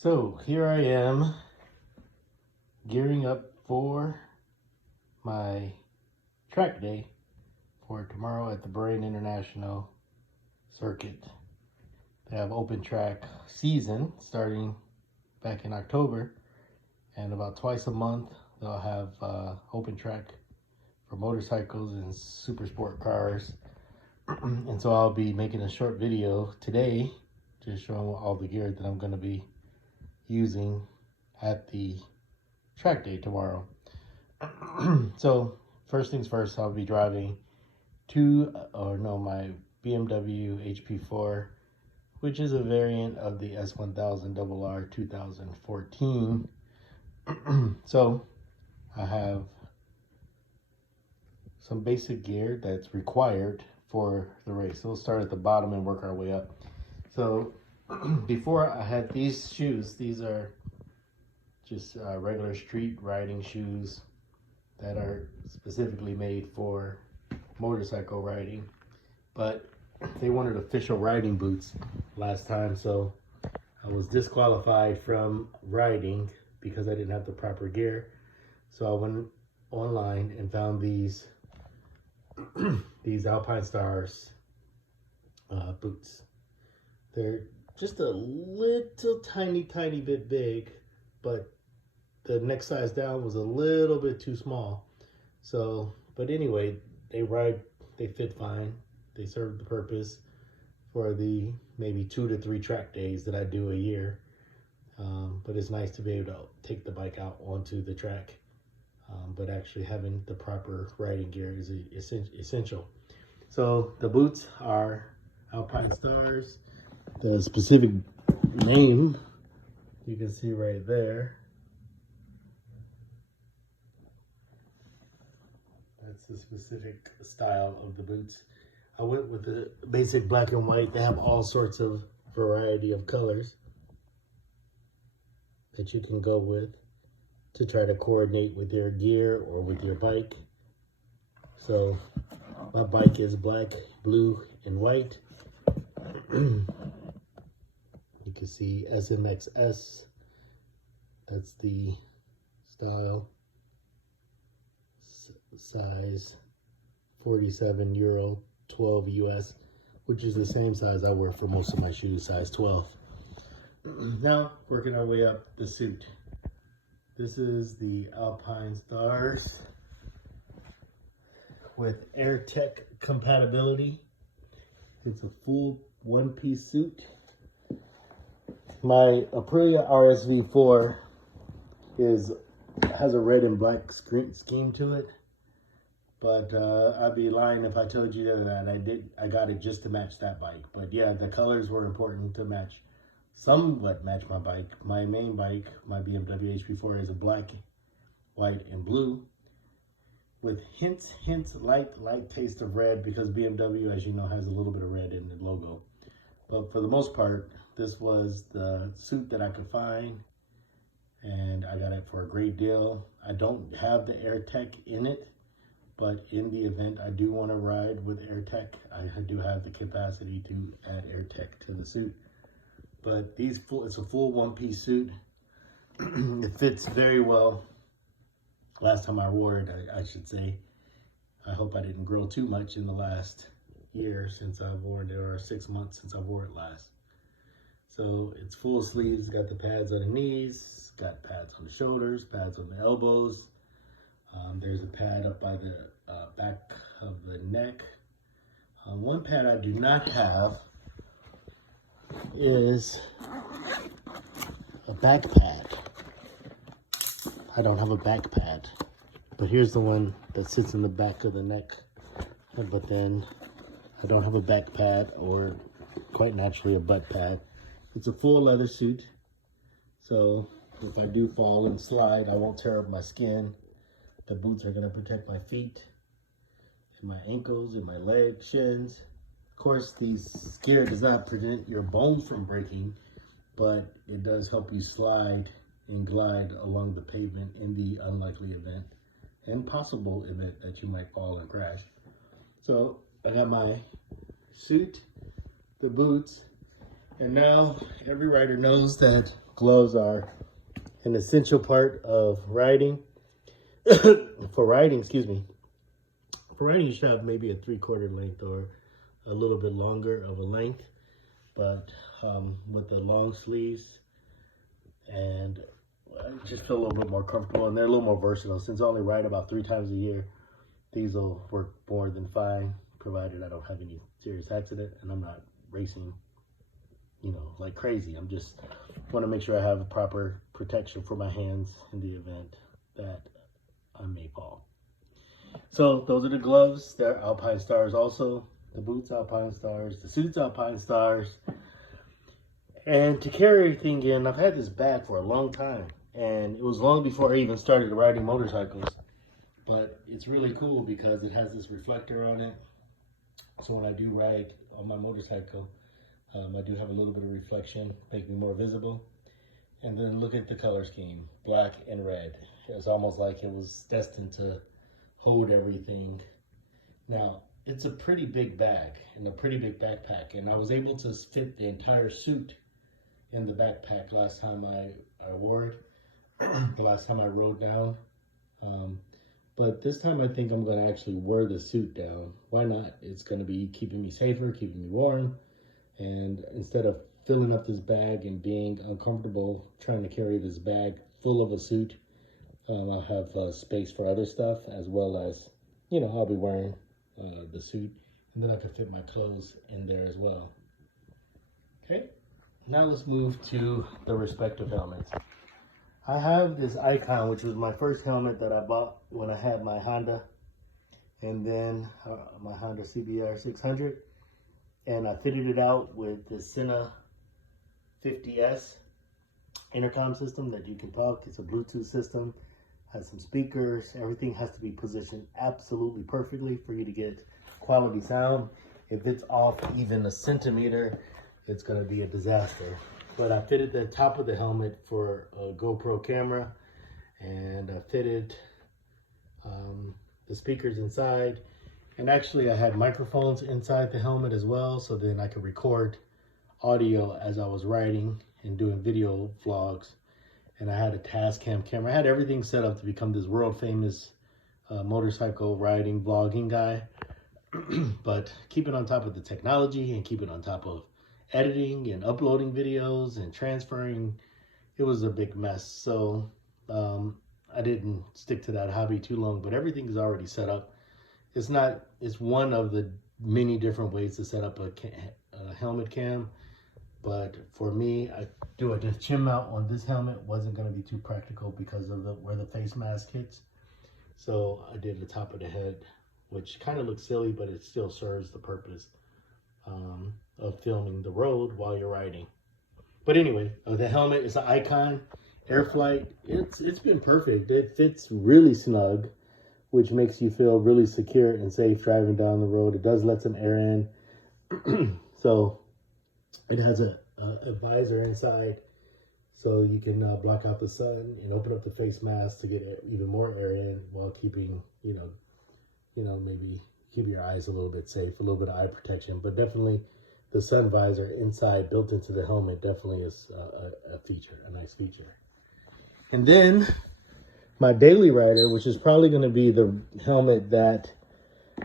So here I am gearing up for my track day for tomorrow at the Bahrain International Circuit. They have open track season starting back in October, and about twice a month they'll have open track for motorcycles and super sport cars. And so I'll be making a short video today just showing all the gear that I'm going to be using at the track day tomorrow. So first things first, I'll be driving my BMW HP4, which is a variant of the S1000RR 2014. So I have some basic gear that's required for the race. So we'll start at the bottom and work our way up. So before I had these shoes. These are just regular street riding shoes that are specifically made for motorcycle riding, but they wanted official riding boots last time, so I was disqualified from riding because I didn't have the proper gear. So I went online and found these these Alpinestars boots. They're just a little tiny bit big, but the next size down was a little bit too small. So, but anyway, they fit fine. They serve the purpose for the maybe 2 to 3 track days that I do a year. But it's nice to be able to take the bike out onto the track. But actually having the proper riding gear is essential. So the boots are Alpinestars. The specific name you can see right there. That's the specific style of the boots. I went with the basic black and white. They have all sorts of variety of colors that you can go with to try to coordinate with your gear or with your bike. So my bike is black, blue, and white. You can see SMXS, that's the style, size 47 Euro, 12 US, which is the same size I wear for most of my shoes, size 12. Now, working our way up the suit. This is the Alpinestars with AirTech compatibility. It's a full one-piece suit. My Aprilia RSV4 has a red and black scheme to it, but I'd be lying if I told you that I got it just to match that bike. But yeah, the colors were important to somewhat match my bike. My main bike, my BMW HP4, is a black, white, and blue, with hints, light taste of red, because BMW, as you know, has a little bit of red in the logo. But for the most part, this was the suit that I could find, and I got it for a great deal. I don't have the AirTech in it, but in the event I do want to ride with AirTech, I do have the capacity to add AirTech to the suit. But it's a full one-piece suit. It fits very well. Last time I wore it, I should say. I hope I didn't grow too much in the last year since I've worn it, or 6 months since I wore it last. So it's full sleeves, got the pads on the knees, got pads on the shoulders, pads on the elbows. There's a pad up by the back of the neck. One pad I do not have is a back pad. I don't have a back pad, but here's the one that sits in the back of the neck. But then I don't have a back pad, or quite naturally a butt pad. It's a full leather suit, so if I do fall and slide, I won't tear up my skin. The boots are going to protect my feet and my ankles and my legs, shins. Of course, these gear does not prevent your bones from breaking, but it does help you slide and glide along the pavement in the unlikely event and possible event that you might fall and crash. So I got my suit, the boots, and now every rider knows that gloves are an essential part of riding. For riding, excuse me. For riding, you should have maybe a 3/4 length or a little bit longer of a length, but with the long sleeves, and I just feel a little bit more comfortable, and they're a little more versatile. Since I only ride about 3 times a year, these will work more than fine, provided I don't have any serious accident and I'm not racing, you know, like crazy. I'm just want to make sure I have proper protection for my hands in the event that I may fall. So those are the gloves. They're Alpine Stars also. The boots, Alpine Stars. The suits, Alpine Stars. And to carry everything in, I've had this bag for a long time. And it was long before I even started riding motorcycles. But it's really cool because it has this reflector on it. So when I do ride on my motorcycle, I do have a little bit of reflection, make me more visible. And then look at the color scheme, black and red. It's almost like it was destined to hold everything. Now, it's a pretty big bag and a pretty big backpack, and I was able to fit the entire suit in the backpack last time I wore it, the last time I rode down. But this time I think I'm going to actually wear the suit down. Why not? It's going to be keeping me safer, keeping me warm, and instead of filling up this bag and being uncomfortable trying to carry this bag full of a suit, I'll have space for other stuff, as well as, you know, I'll be wearing the suit, and then I can fit my clothes in there as well. Okay, now let's move to the respective helmets. I have this Icon, which was my first helmet that I bought when I had my Honda, and then my Honda CBR 600, and I fitted it out with the Sena 50S intercom system that you can talk. It's a Bluetooth system, has some speakers. Everything has to be positioned absolutely perfectly for you to get quality sound. If it's off even a centimeter, it's going to be a disaster. But I fitted the top of the helmet for a GoPro camera, and I fitted the speakers inside. And actually I had microphones inside the helmet as well, so then I could record audio as I was riding and doing video vlogs. And I had a Tascam camera. I had everything set up to become this world famous motorcycle riding vlogging guy. But keeping on top of the technology and keeping on top of editing and uploading videos and transferring, it was a big mess. So I didn't stick to that hobby too long, but everything is already set up. It's one of the many different ways to set up a helmet cam. But for me, I do a chin mount on this helmet. Wasn't going to be too practical because of where the face mask hits. So I did the top of the head, which kind of looks silly, but it still serves the purpose of filming the road while you're riding. But anyway, the helmet is an Icon Airflight. It's been perfect. It fits really snug, which makes you feel really secure and safe driving down the road. It does let some air in. So it has a visor inside, so you can block out the sun and open up the face mask to get even more air in while keeping, you know, maybe keep your eyes a little bit safe, a little bit of eye protection. But definitely the sun visor inside built into the helmet definitely is a feature, a nice feature. And then my daily rider, which is probably going to be the helmet that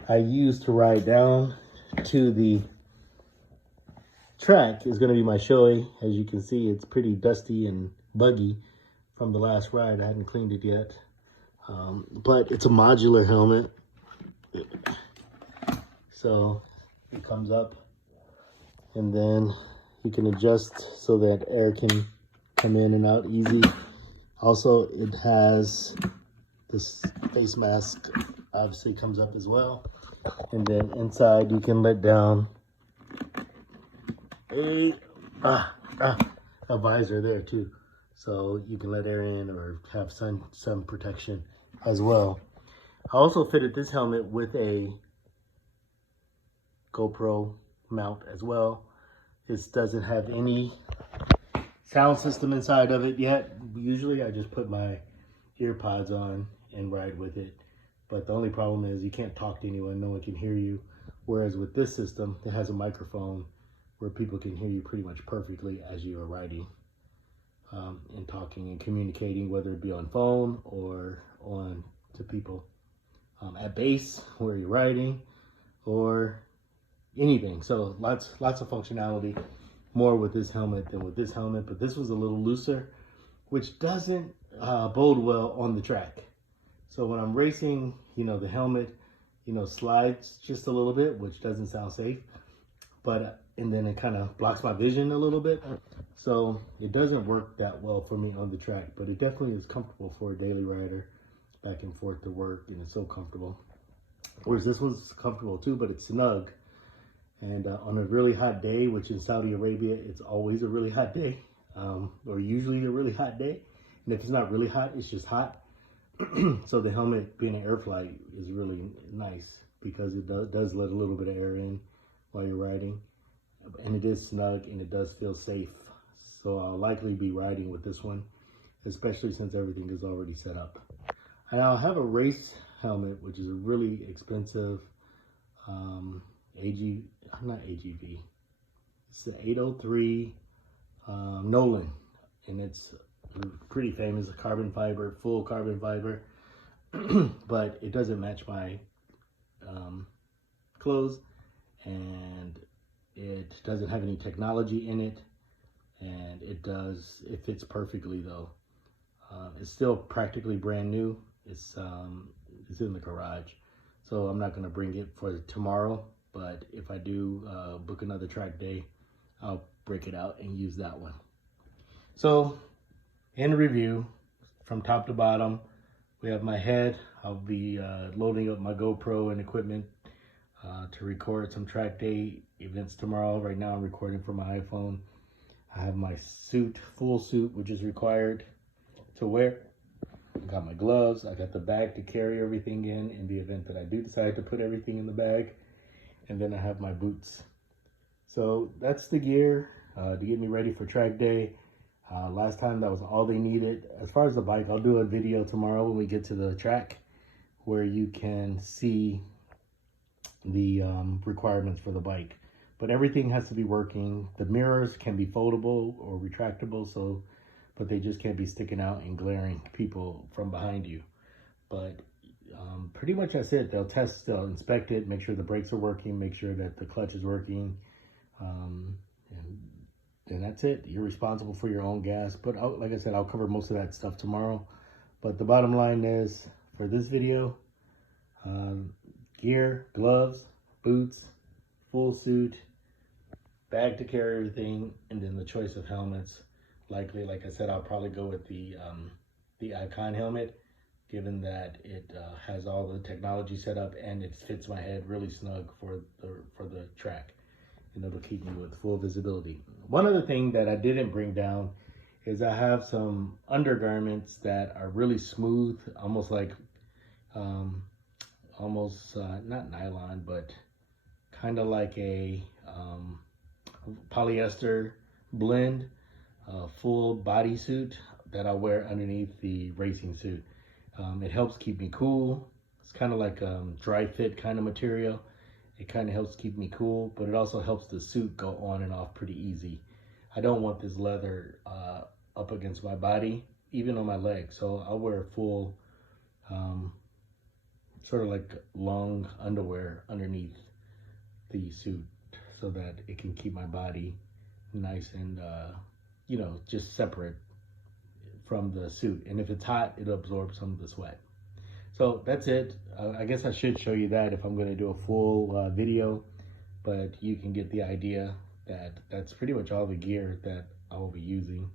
I use to ride down to the track, is going to be my Shoei. As you can see, it's pretty dusty and buggy from the last ride. I hadn't cleaned it yet. But it's a modular helmet. So it comes up and then you can adjust so that air can come in and out easy. Also, it has this face mask, obviously comes up as well. And then inside you can let down a visor there too, so you can let air in or have sun protection as well. I also fitted this helmet with a GoPro mount as well. This doesn't have any sound system inside of it yet. Usually I just put my ear pods on and ride with it, but the only problem is you can't talk to anyone, no one can hear you. Whereas with this system, it has a microphone where people can hear you pretty much perfectly as you are riding. in talking and communicating, whether it be on phone or on to people at base where you're riding or anything. So lots of functionality, more with this helmet than with this helmet, but this was a little looser, which doesn't bode well on the track. So when I'm racing, the helmet, slides just a little bit, which doesn't sound safe, and then it kind of blocks my vision a little bit. So it doesn't work that well for me on the track, but it definitely is comfortable for a daily rider back and forth to work, and it's so comfortable. Whereas this one's comfortable too, but it's snug. And on a really hot day, which in Saudi Arabia, it's always a really hot day, or usually a really hot day. And if it's not really hot, it's just hot. So the helmet being an air flight is really nice because it does let a little bit of air in while you're riding. And it is snug and it does feel safe. So I'll likely be riding with this one, especially since everything is already set up. And I'll have a race helmet, which is a really expensive not AGV. It's the 803 Nolan, and it's pretty famous, carbon fiber, full carbon fiber, but it doesn't match my clothes, and it doesn't have any technology in it, and it fits perfectly though. It's still practically brand new. It's in the garage, so I'm not going to bring it for tomorrow, but if I do book another track day, I'll break it out and use that one. So in review, from top to bottom, we have my head. I'll be loading up my GoPro and equipment to record some track day events tomorrow. Right now I'm recording from my iPhone. I have my suit, full suit, which is required to wear. I got my gloves. I got the bag to carry everything in the event that I do decide to put everything in the bag. And then I have my boots. So that's the gear to get me ready for track day. Last time that was all they needed. As far as the bike, I'll do a video tomorrow when we get to the track where you can see the requirements for the bike. But everything has to be working. The mirrors can be foldable or retractable, but they just can't be sticking out and glaring people from behind you. But pretty much that's it. They'll inspect it, make sure the brakes are working, make sure that the clutch is working, and that's it. You're responsible for your own gas. But like I said, I'll cover most of that stuff tomorrow. But the bottom line is, for this video, gear, gloves, boots, full suit, bag to carry everything, and then the choice of helmets. Likely, like I said, I'll probably go with the Icon helmet, given that it has all the technology set up and it fits my head really snug for the track, and it'll keep me with full visibility. One other thing that I didn't bring down is I have some undergarments that are really smooth, almost like not nylon, but kind of like a polyester blend, full bodysuit that I wear underneath the racing suit. It helps keep me cool. It's kind of like dry fit kind of material. It kind of helps keep me cool, but it also helps the suit go on and off pretty easy. I don't want this leather up against my body, even on my legs. So I'll wear full, sort of like long underwear underneath the suit so that it can keep my body nice and, just separate from the suit. And if it's hot, it'll absorb some of the sweat. So that's it. I guess I should show you that if I'm going to do a full video, but you can get the idea that that's pretty much all the gear that I will be using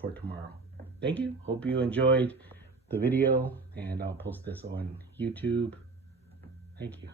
for tomorrow. Thank you. Hope you enjoyed the video, and I'll post this on YouTube. Thank you.